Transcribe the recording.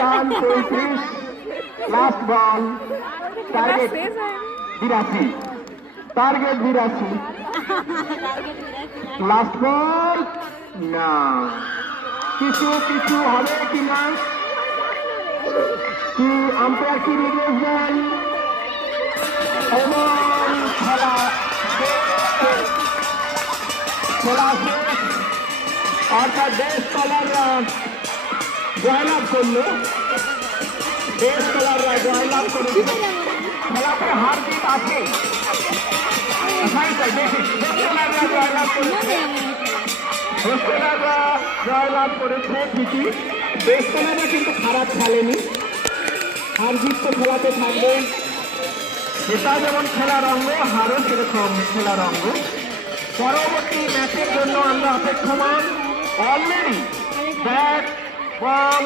Run 33, last বল, target 82, target 82, last বল না, কিছু কিছু হবে কিনা, কি আম্পায়ার কি নির্দেশ দেন এবং খেলা অর্থাৎ দেশ কলাররা জয়লাভ করলো, দেশ কলাররা জয়লাভ করে খেলাতে হার জিত আছে, জয়লাভ করেছে ঠিকই, দেশ কলাররা কিন্তু খারাপ খেলেনি, হার জিত তো খেলাতে থাকবে, এটা যেমন খেলার অঙ্গ, হারও সেরকম খেলার অঙ্গ। পরবর্তী ম্যাচের জন্য আমরা অপেক্ষমান, অলরেডি ব্যাট বল